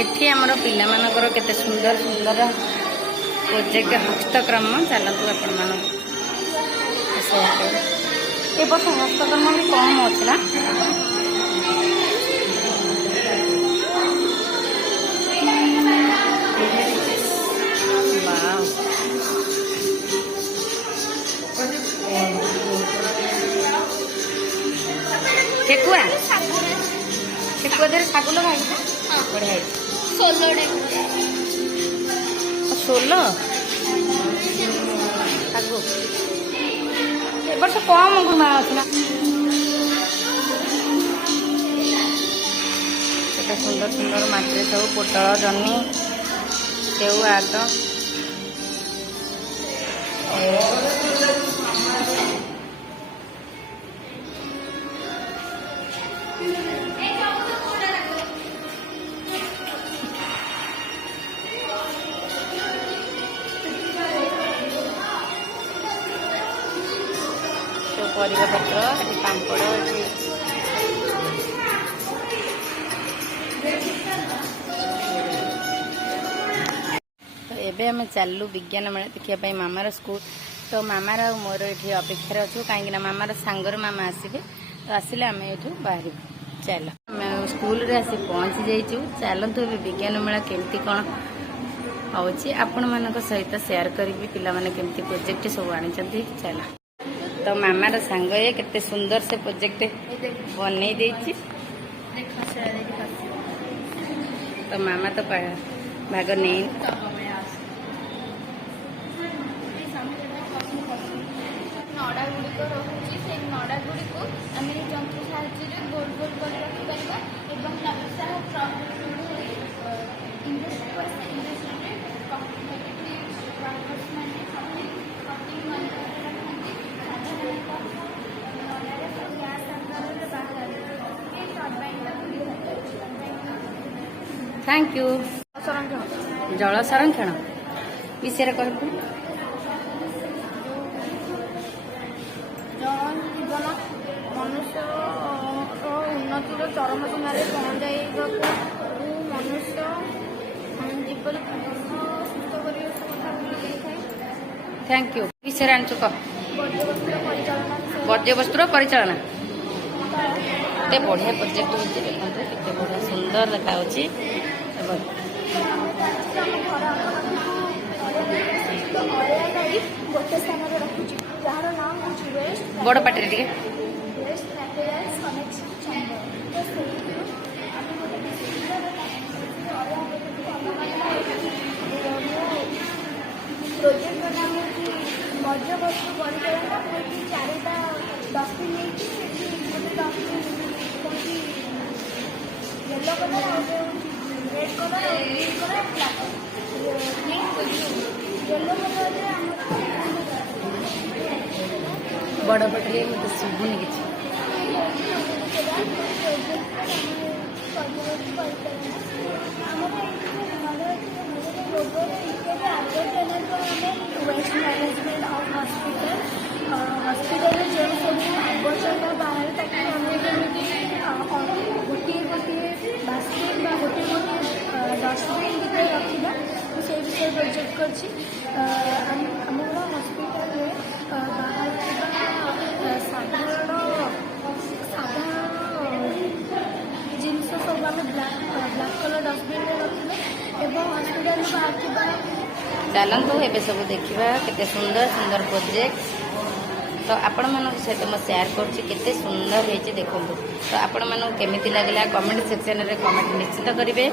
एठी आमर पिला मानकर केते सुंदर सुंदर प्रोजेक्ट हस्तक्रम चलतु आपण मान ए वर्ष हस्तक्रम भी कम अच्छे ना ठेकुआ ठेकुआ देर शागु लगा बढ़िया षोल शागु ए वर्ष कम घुमा आसला सुंदर सुंदर माटी सब पोटल जन्नी सेऊ आद परिवा पत्र पापड़ एबे आम चलू विज्ञान मेला देखा मामार स्कूल तो मामार मोर ये अपेक्षार अच्छु कहीं मामार सांगर मामा आसबे तो आसिले आम ये बाहर चल स्कूल रे आसी पहुँची जाइचु चलतु विज्ञान मेला केमती कौन होची आपण मानक सहित शेयर करी पिला माने केमती प्रोजेक्ट सब आनी चल तो मामार सांग ये केते सुंदर से प्रोजेक्ट बनै देछि तो मामा तो भाग नहीं नड़ा गुड़िक रोचे से नड़ा गुड़िक आम जंत्र साहाଯ୍य गोल गोल कर रखिपर एवं थैंक यू जल संरक्षण विषय कहू जीवन मनुष्य उन्नतिर चरम सीमार पहुँचाइबा मनुष्य जीवन सुस्थ करने कथा भूली जाए। थैंक यू विषय आनचु कह वर्ज्यवस्तुर परिचालना एते बढ़िया प्रोजेक्ट होती देखो केते बढ़िया सुंदर देखा गोटे स्थान रखुची जार नाम हूँ वेस्ट बड़ पाटे टे waste materials connection chamber project नाम हूँ वर्ज्यवस्तु परिचालना चारिटा डस्टबिन नहीं गोटे dustbin yellow colour red colour green colour black yellow colour बड़ पटे मत शुभुनि किसी waste management of hospital hospital जो सब आवर्जना बाहर ताकि आम गोटे गोटे बास्केट गोटे गोटे डस्टबिन भितर रखा से विषय प्रोजेक्ट करछि आमर हॉस्पिटल बाहर साधारण जिनस सब आम ब्लैक कलर डस्टबिन रखिले एवं हॉस्पिटल बाहर चलतु ए सब देखा केते सुंदर सुंदर प्रोजेक्ट तो आपण मानक सहित मैं शेयर करते सुंदर होती देखु तो आपण मानक केमिति लगला कमेंट सेक्शन रे कमेंट निश्चित करेंगे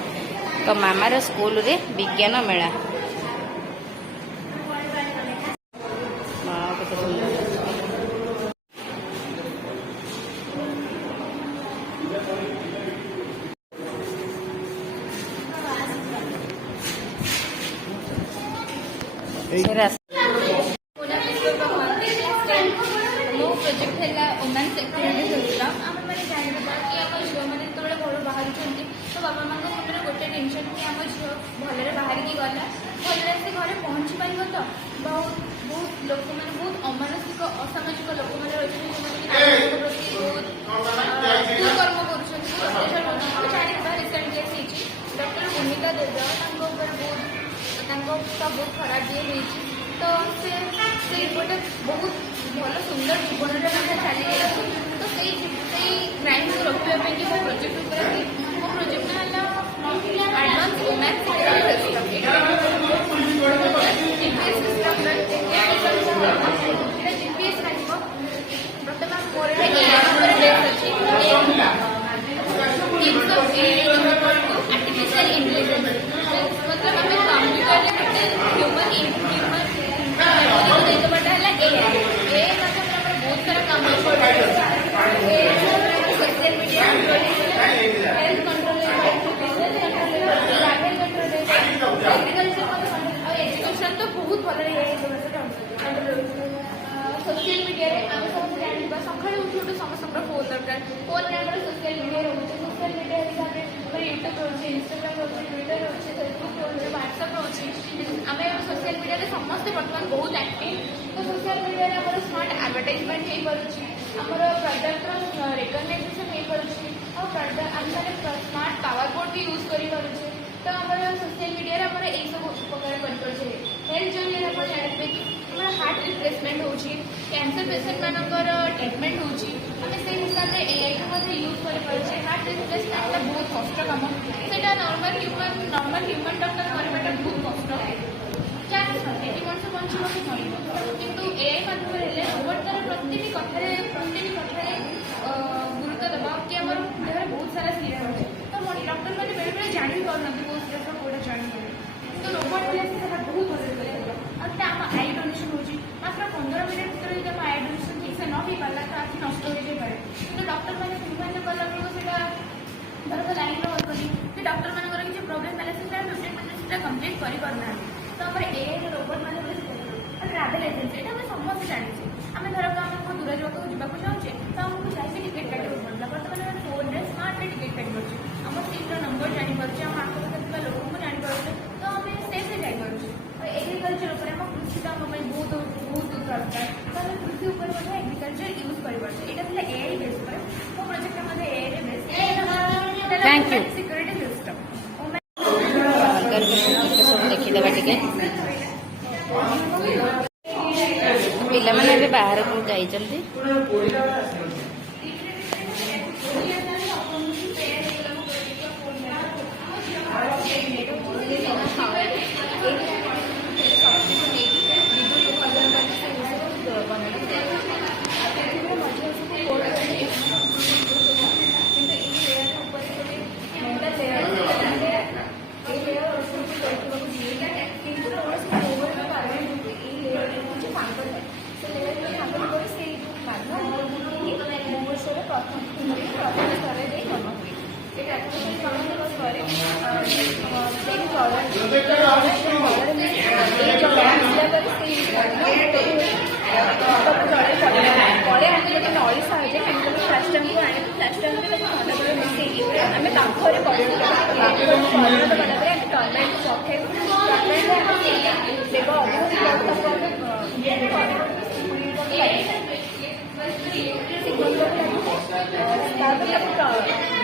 तो मामार स्कूल रे विज्ञान मेला केते सुंदर मो प्रोजेक्ट है वुमेन सेक्यूरिटी प्रोग्राम आम मैंने जानवा कि आम झील मैंने जो घर बाहर तो बापा माँ मुझे गोटे टेंशन कि आम झील भलरे बाहर की गला भलरे से घरे पहुँची पार तो बहुत बहुत लोक मैंने बहुत अमानसिक ଅସାମାଜିକ ଲୋକମାନେ ରହିଛନ୍ତି ଯେଉଁମାନେ ପ୍ରତି ବହୁତ କୁକର୍ମ କରୁଛନ୍ତି, ଅତ୍ୟାଚାର କରୁଛନ୍ତି। ଜାଣିଥିବା ରିସେଣ୍ଟ କେସ୍ ହେଇଛି ଡକ୍ଟର ଭୂମିକା ଦେବ, ତାଙ୍କ ଉପରେ ତାଙ୍କ ସହ ବହୁତ ଖରାପ ଇଏ ହେଇଛି। ତ ସେ ଗୋଟେ ବହୁତ ଭଲ ସୁନ୍ଦର ଜୀବନରେ ମଧ୍ୟ ଚାଲିଯାଇଛି। ତ ସେଇ କ୍ରାଇମ୍କୁ ରୋକିବା ପାଇଁ ମୋ ପ୍ରୋଜେକ୍ଟ ଉପରେ ମୋ ପ୍ରୋଜେକ୍ଟ ହେଲା advance human security system. GPS system GPS ଲାଗିବ। ବର୍ତ୍ତମାନ ମୋର ବେସ୍ ଅଛି आर्टिफिशियल इंटेलिजेंस, मतलब आम कंप्यूटर गोटे ह्यूमन देखा है ए बहुत सारा कम social media health control education तो बहुत भल सोशल मीडिया आम सब जाना सका उठू उठू समस्त फोन दरकार। फोन सोशल मीडिया रोचे, सोशल मीडिया हिसाब से यूट्यूब रोचे, इंस्टाग्राम रोचे, ट्विटर रोचे, फेसबुक रोचे, व्हाट्सअप रोचे। आम सोशल मीडिया समस्ते बर्तमान बहुत एक्टिव। तो सोशल मीडिया आम स्मार्ट एडवर्टाइजमेंट हो पार्टी, आम प्रडक्टर रिकग्नाइजेसन हो पार्टी, और आम स्मार्ट पावर बोर्ड भी यूज कर पारे। तो आम सोशल मीडिया आम यही सब उपकार कर हेल्थ जर्नी आप जानते कि हार्ट रिप्लेसमेंट हो कैंसर पेसेंट मानकर ट्रिटमेंट होची आम से हिसाब से एआई को यूज कर हार्ट रिप्लेसमेंट बहुत कष्ट कम से नॉर्मल ह्यूमन डॉक्टर करवाटा बहुत कष्ट चाहे मनुष्य बंचा मिल कितु एआई माध्यम रोबोट तार प्रति कथार गुरुत्व देवा कि आम देह बहुत सारा सीरिया रोचे। तो डॉक्टर मैंने बेले बेले जान भी पाना बहुत सीरियस कौटा जान तो रोबोट बहुत भल आम आई डोनेसन हो मात्र 15 मिनट भर जो आम आई डोनेसन ठीक से न हो पाला तो आखि नष्ट हो जाए। तो डॉक्टर मैंने सुविधा कला बेलू से धरक लाइन रही डॉक्टर मान किसी प्रोब्लेम है 15 मिनट कम्प्लीट करना। तो आम एआई रोबोट मैंने ट्राभेल एजेंसी ये समस्त जानी आम धरक आम बहुत दूर जगह जावाक चाहे तो आमको जाइए टिकेट काटा पड़ा बर्तमान फोन में स्मार्ट टिकेट काटी पार्टी आम सीट्र नंबर जापारे आम आखपाखे लोक जापारे। तो आम सेफ्रे जापारे एग्रिकल्चर उपर आम कृषि तो आम बहुत बहुत दरकार। तो आम कृषि उपर एग्रिकल्चर यूज कर एआई बेस मो project AI base security system देखीदेवा टे पिला माने बाहर को जाइचंती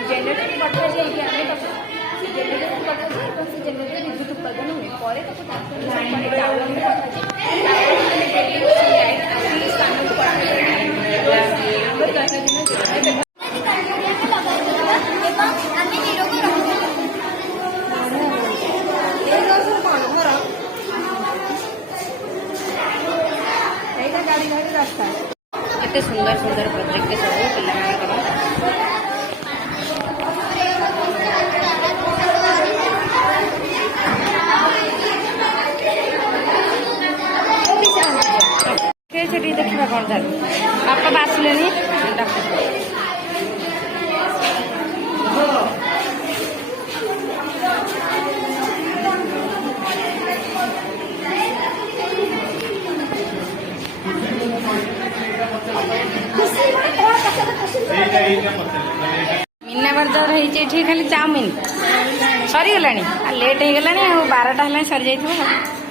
जनरेटर पठाई जनरेटर पठाए जनरेटर विद्युत उत्पादन हुए पर रास्ता एत सुंदर सुंदर प्रोजेक्ट सब पिला देखा कौन था आप आसिले मीना बर्गर खाली चाउमिन सरीगला लेट हो गला 12टा सरी जाइए।